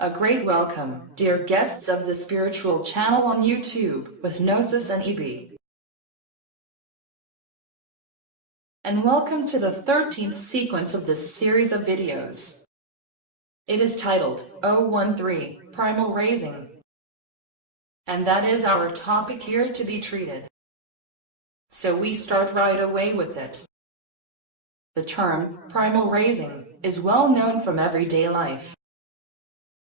A great welcome, dear guests of the spiritual channel on YouTube with Gnosis and EB. And welcome to the 13th sequence of this series of videos. It is titled 013 Primal Raising. And that is our topic here to be treated. So we start right away with it. The term primal raising is well known from everyday life.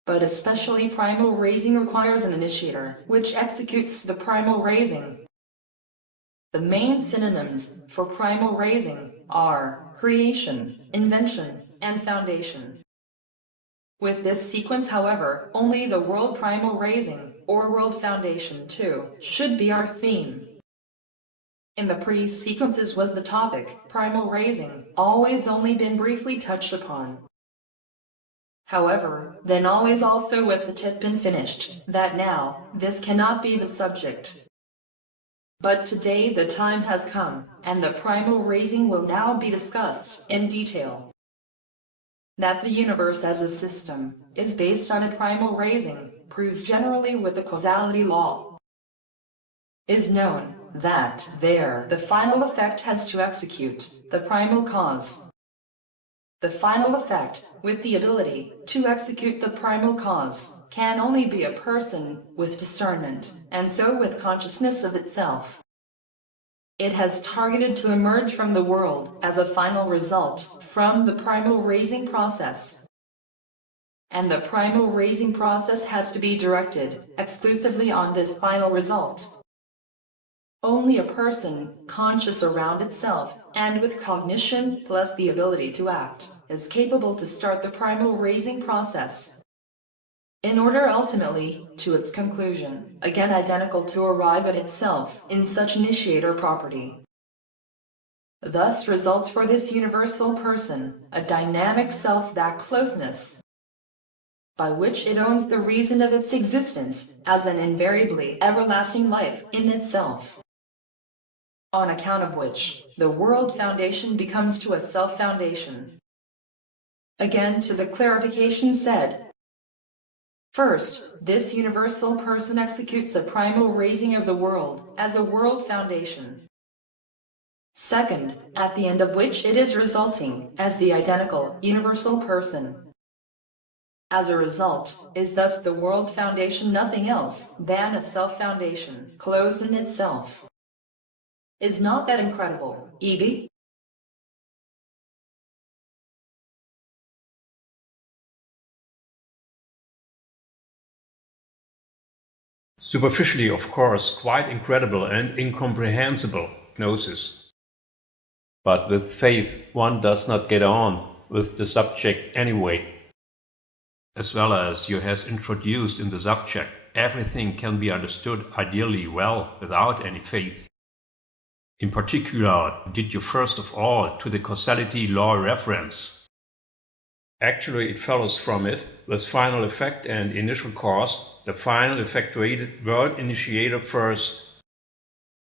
But especially primal raising requires an initiator, which executes the primal raising. The main synonyms for primal raising are creation, invention, and foundation. With this sequence, however, only the world primal raising, or world foundation too, should be our theme. In the pre-sequences was the topic, primal raising, always only been briefly touched upon. However, then always also with the tip been finished, that now, this cannot be the subject. But today the time has come, and the primal raising will now be discussed in detail. That the universe as a system is based on a primal raising proves generally with the causality law. Is known that there the final effect has to execute the primal cause. The final effect, with the ability to execute the primal cause, can only be a person with discernment, and so with consciousness of itself. It has targeted to emerge from the world as a final result from the primal raising process. And the primal raising process has to be directed exclusively on this final result. Only a person conscious around itself and with cognition plus the ability to act is capable to start the primal raising process in order ultimately to its conclusion, again identical to arrive at itself in such initiator property. Thus results for this universal person a dynamic self, that closeness by which it owns the reason of its existence as an invariably everlasting life in itself, on account of which the world foundation becomes to a self-foundation. Again to the clarification said. First, this universal person executes a primal raising of the world as a world foundation. Second, at the end of which it is resulting as the identical universal person. As a result, is thus the world foundation nothing else than a self-foundation, closed in itself. Is not that incredible, EB? Superficially, of course, quite incredible and incomprehensible, Gnosis. But with faith one does not get on with the subject anyway. As well as you has introduced in the subject, everything can be understood ideally well without any faith. In particular, did you first of all to the causality law reference. Actually, it follows from it, with final effect and initial cause, the final effectuated world initiator first,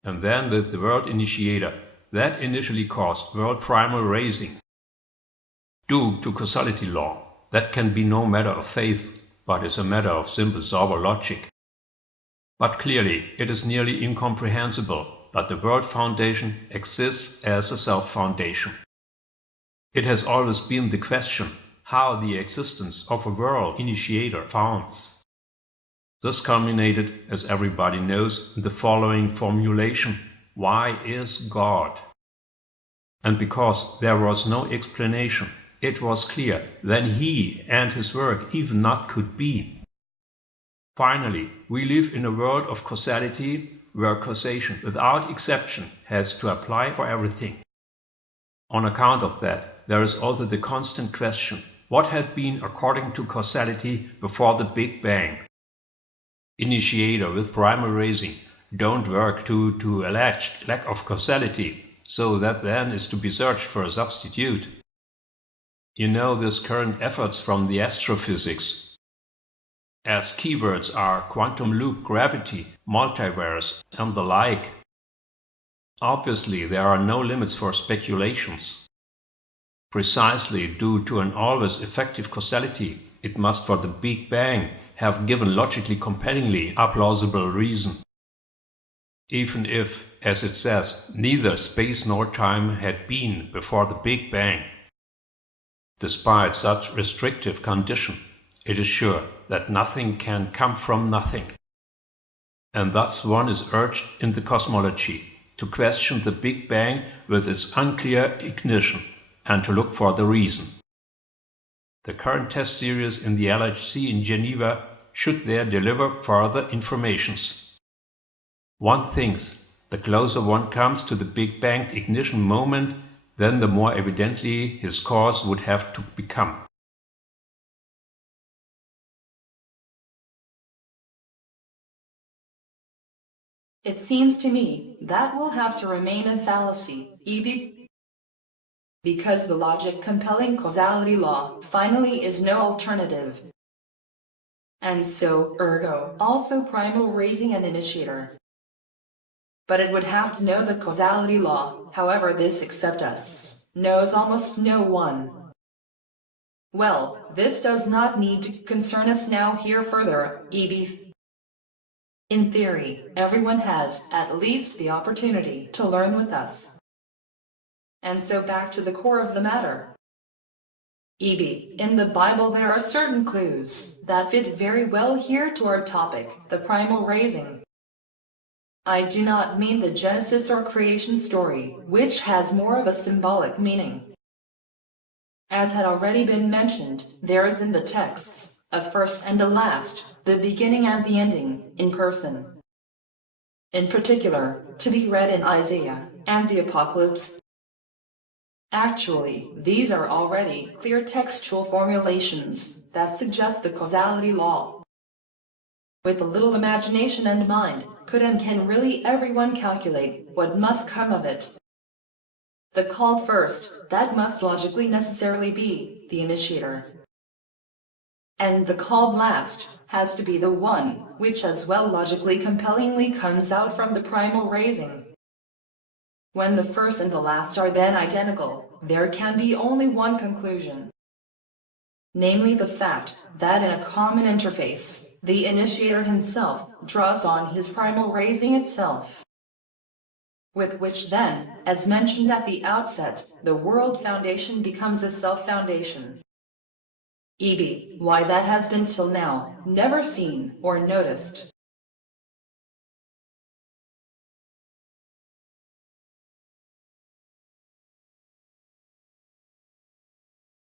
and then with the world initiator, that initially caused world primal raising. Due to causality law, that can be no matter of faith, but is a matter of simple sober logic. But clearly, it is nearly incomprehensible that the world foundation exists as a self-foundation. It has always been the question how the existence of a world initiator founds. This culminated, as everybody knows, in the following formulation: why is God? And because there was no explanation, it was clear then he and his work even not could be. Finally, we live in a world of causality where causation without exception has to apply for everything. On account of that, there is also the constant question, what had been according to causality before the Big Bang? Initiator with primal raising don't work to alleged lack of causality, so that then is to be searched for a substitute. You know these current efforts from the astrophysics. As keywords are quantum loop gravity, multiverse, and the like. Obviously, there are no limits for speculations. Precisely due to an always effective causality, it must for the Big Bang have given logically compellingly a plausible reason. Even if, as it says, neither space nor time had been before the Big Bang. Despite such restrictive condition, it is sure that nothing can come from nothing. And thus one is urged in the cosmology to question the Big Bang with its unclear ignition and to look for the reason. The current test series in the LHC in Geneva should there deliver further informations. One thinks the closer one comes to the Big Bang ignition moment, then the more evidently his course would have to become. It seems to me that will have to remain a fallacy, because the logic compelling causality law finally is no alternative. And so, ergo, also primal raising an initiator. But it would have to know the causality law, however this except us knows almost no one. Well, this does not need to concern us now here further, In theory, everyone has at least the opportunity to learn with us. And so back to the core of the matter. In the Bible there are certain clues that fit very well here to our topic, the primal raising. I do not mean the Genesis or creation story, which has more of a symbolic meaning. As had already been mentioned, there is in the texts a first and a last, the beginning and the ending, in person. In particular, to be read in Isaiah and the Apocalypse. Actually, these are already clear textual formulations that suggest the causality law. With a little imagination and mind, could and can really everyone calculate what must come of it. The called first, that must logically necessarily be the initiator. And the called last has to be the one which as well logically compellingly comes out from the primal raising. When the first and the last are then identical, there can be only one conclusion. Namely the fact that in a common interface, the initiator himself draws on his primal raising itself. With which then, as mentioned at the outset, the world foundation becomes a self-foundation. Why that has been till now never seen or noticed.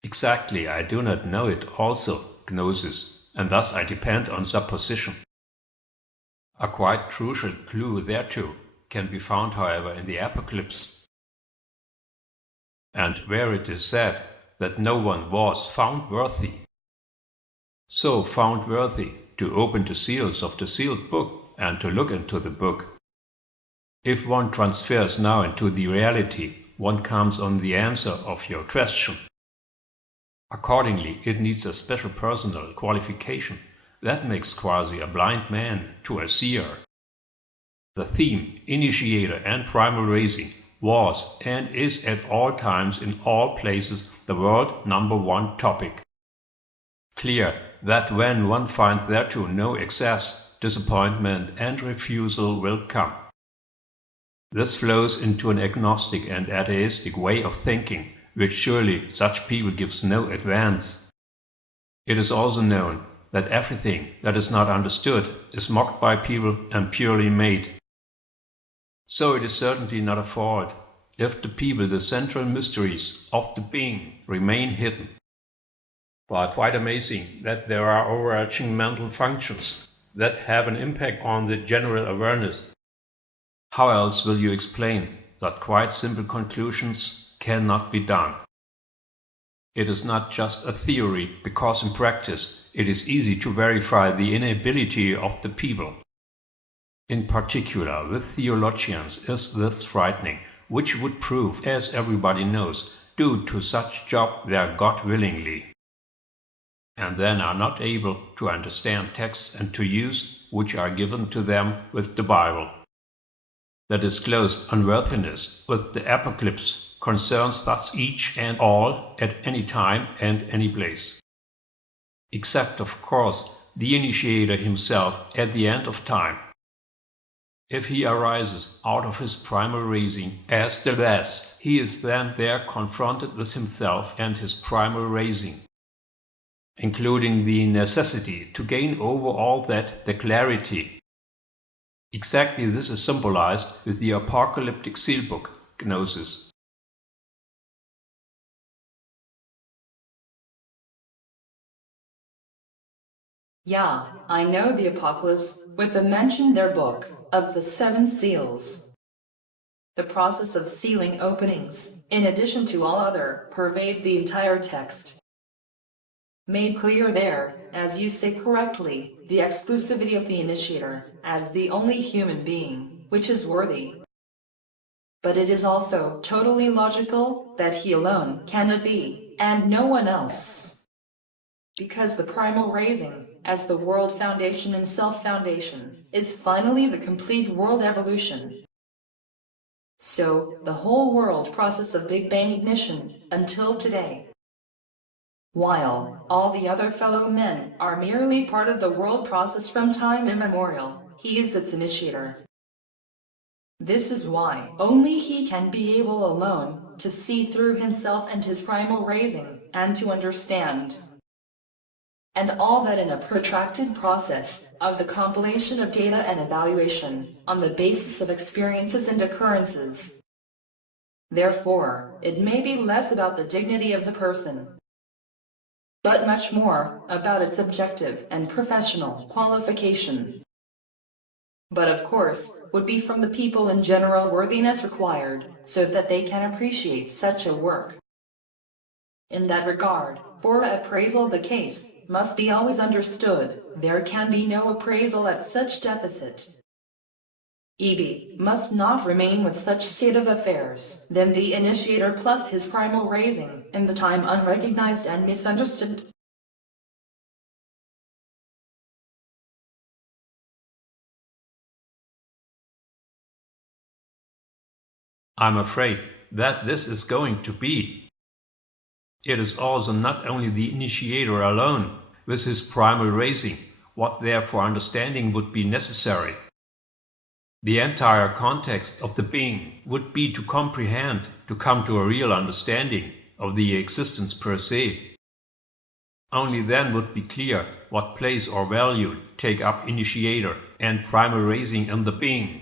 Exactly, I do not know it also, gnosis, and thus I depend on supposition. A quite crucial clue thereto can be found, however, in the Apocalypse, and where it is said that no one was found worthy. So found worthy to open the seals of the sealed book and to look into the book. If one transfers now into the reality, one comes on the answer of your question. Accordingly, it needs a special personal qualification that makes quasi a blind man to a seer. The theme, initiator and primal raising, was and is at all times in all places the world #1 topic. Clear that when one finds thereto no access, disappointment and refusal will come. This flows into an agnostic and atheistic way of thinking, which surely such people gives no advance. It is also known that everything that is not understood is mocked by people and purely made. So it is certainly not a fault if the people the central mysteries of the being remain hidden. But quite amazing that there are overarching mental functions that have an impact on the general awareness. How else will you explain that quite simple conclusions cannot be done? It is not just a theory, because in practice it is easy to verify the inability of the people. In particular, with theologians is this frightening, which would prove, as everybody knows, due to such job their God willingly, and then are not able to understand texts and to use which are given to them with the Bible. The disclosed unworthiness with the Apocalypse concerns thus each and all at any time and any place. except of course the initiator himself at the end of time. If he arises out of his primal raising as the best, he is then there confronted with himself and his primal raising, including the necessity to gain over all that the clarity. Exactly this is symbolized with the apocalyptic sealbook, Gnosis. Yeah, I know the Apocalypse, with the mention their book, of the 7 seals. The process of sealing openings, in addition to all other, pervades the entire text. Made clear there, as you say correctly, the exclusivity of the initiator, as the only human being, which is worthy. But it is also totally logical that he alone cannot be, and no one else. Because the primal raising, as the world foundation and self-foundation, is finally the complete world evolution. So, the whole world process of Big Bang ignition, until today. While all the other fellow men are merely part of the world process from time immemorial, he is its initiator. This is why only he can be able alone to see through himself and his primal raising, and to understand. And all that in a protracted process of the compilation of data and evaluation on the basis of experiences and occurrences. Therefore, it may be less about the dignity of the person, but much more about its objective and professional qualification. But of course, would be from the people in general worthiness required, so that they can appreciate such a work. In that regard, for appraisal the case must be always understood, there can be no appraisal at such deficit. EB must not remain with such state of affairs, then the initiator plus his primal raising, in the time unrecognized and misunderstood. I'm afraid that this is going to be. It is also not only the initiator alone, with his primal raising, what therefore understanding would be necessary. The entire context of the being would be to comprehend, to come to a real understanding of the existence per se. Only then would be clear what place or value take up initiator and primal raising in the being.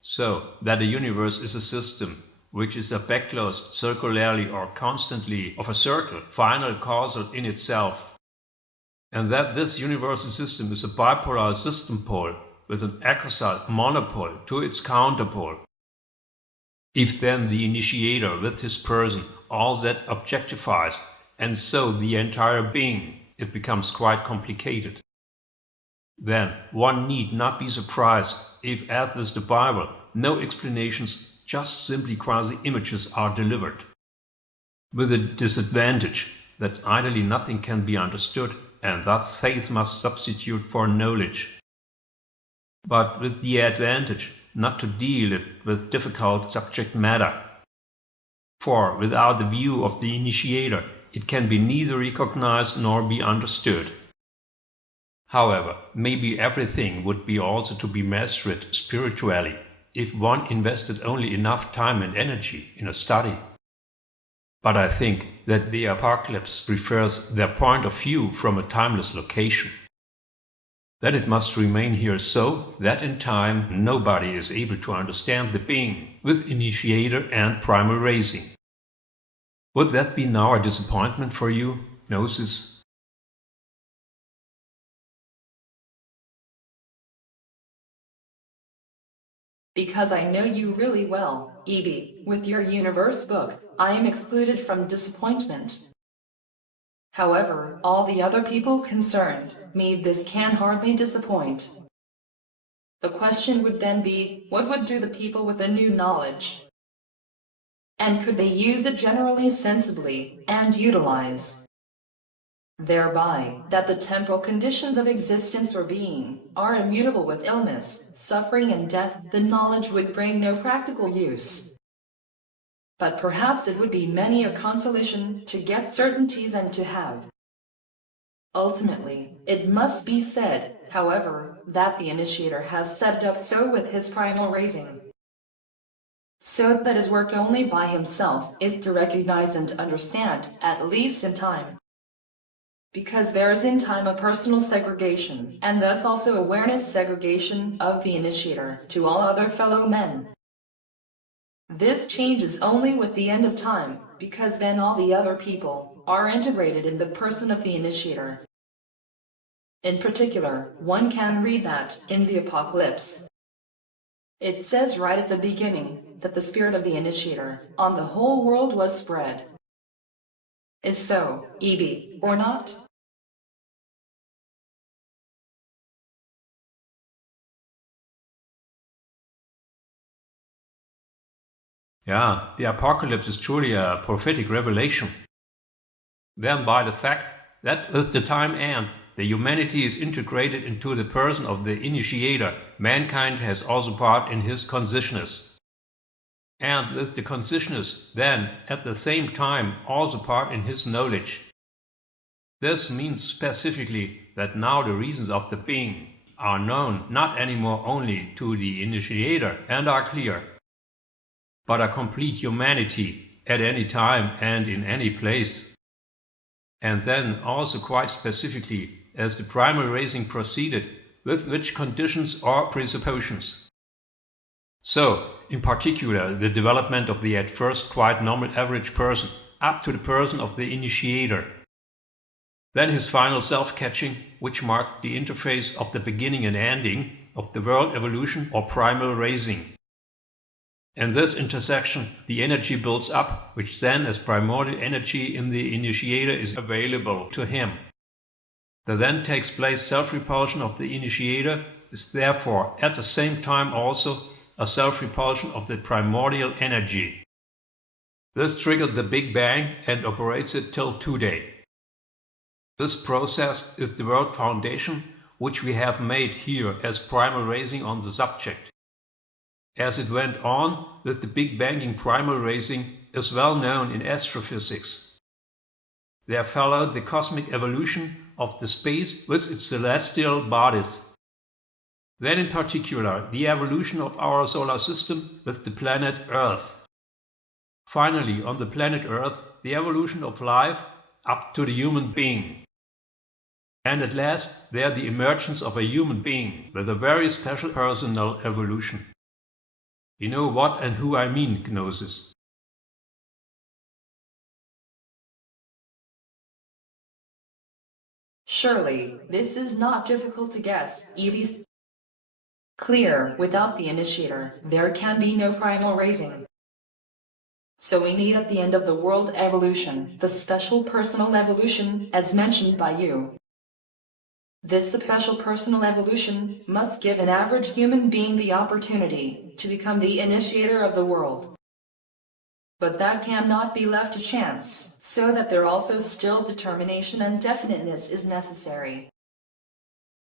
So that the universe is a system, which is a backclosed circularly or constantly of a circle, final causal in itself, and that this universal system is a bipolar system pole with an acausal monopole to its counterpole. If then the initiator with his person all that objectifies, and so the entire being, it becomes quite complicated. Then one need not be surprised if, as with the Bible, no explanations, just simply quasi-images are delivered. With the disadvantage that ideally nothing can be understood, and thus faith must substitute for knowledge. But with the advantage not to deal with difficult subject matter. For without the view of the initiator, it can be neither recognized nor be understood. However, maybe everything would be also to be mastered spiritually, if one invested only enough time and energy in a study. But I think that the Apocalypse refers their point of view from a timeless location. That it must remain here so that in time nobody is able to understand the being with initiator and primal raising. Would that be now a disappointment for you, Gnosis? Because I know you really well, EB, with your universe book, I am excluded from disappointment. However, all the other people concerned, me this can hardly disappoint. The question would then be, what would do the people with the new knowledge? And could they use it generally sensibly, and utilize thereby that the temporal conditions of existence or being are immutable with illness, suffering and death, the knowledge would bring no practical use. But perhaps it would be many a consolation to get certainties and to have Ultimately, it must be said, however, that the initiator has set it up so with his primal raising, so that his work only by himself is to recognize and understand, at least in time. Because there is in time a personal segregation, and thus also awareness segregation of the initiator to all other fellow men. This changes only with the end of time, because then all the other people are integrated in the person of the initiator. In particular, one can read that in the Apocalypse. It says right at the beginning that the spirit of the initiator on the whole world was spread. Is so, Evie, or not? Yeah, the Apocalypse is truly a prophetic revelation, whereby the fact that with the time end, the humanity is integrated into the person of the initiator, mankind has also part in his consciousness. And with the consciousness, then, at the same time, also part in his knowledge. This means specifically that now the reasons of the being are known not anymore only to the initiator and are clear, but a complete humanity at any time and in any place. And then also quite specifically as the primal raising proceeded, with which conditions or presuppositions. So, in particular, the development of the at first quite normal average person up to the person of the initiator. Then his final self-catching, which marked the interface of the beginning and ending of the world evolution or primal raising. In this intersection, the energy builds up, which then as primordial energy in the initiator is available to him. The then takes place self-repulsion of the initiator is therefore at the same time also a self-repulsion of the primordial energy. This triggered the Big Bang and operates it till today. This process is the world foundation which we have made here as primal raising on the subject. As it went on with the Big Banging primal raising is well known in astrophysics. There followed the cosmic evolution of the space with its celestial bodies. Then in particular the evolution of our solar system with the planet Earth. Finally on the planet Earth the evolution of life up to the human being. And at last there the emergence of a human being with a very special personal evolution. You know what and who I mean, Gnosis. Surely, this is not difficult to guess, Evie's clear. Without the initiator, there can be no primal raising. So we need at the end of the world evolution, the special personal evolution, as mentioned by you. This special personal evolution must give an average human being the opportunity to become the initiator of the world. But that cannot be left to chance, so that there also still determination and definiteness is necessary.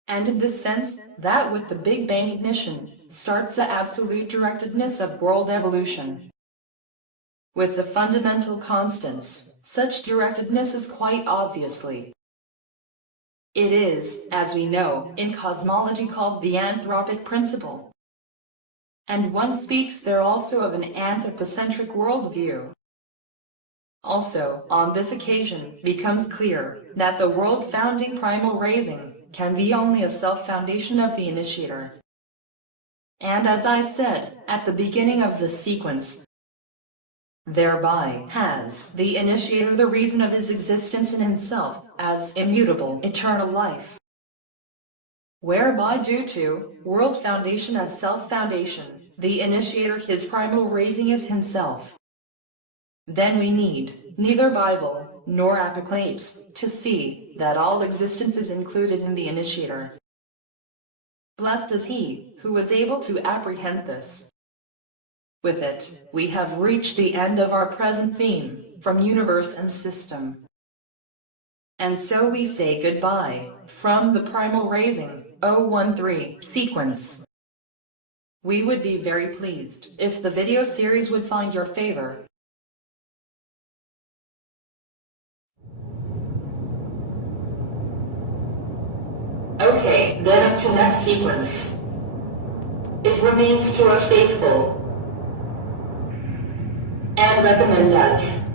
And in this sense, that with the Big Bang ignition, starts the absolute directedness of world evolution. With the fundamental constants, such directedness is quite obviously. It is, as we know, in cosmology called the anthropic principle. And one speaks there also of an anthropocentric worldview. Also, on this occasion, becomes clear that the world-founding primal raising can be only a self-foundation of the initiator. And as I said at the beginning of the sequence, thereby has the initiator the reason of his existence in himself as immutable eternal life. Whereby due to world foundation as self-foundation, the initiator his primal raising is himself. Then we need neither Bible nor Apocalypse to see that all existence is included in the initiator. Blessed is he who was able to apprehend this. With it, we have reached the end of our present theme, from universe and system. And so we say goodbye, from the Primal Raising, 013 sequence. We would be very pleased if the video series would find your favor. to next sequence. It remains to us faithful and recommend us.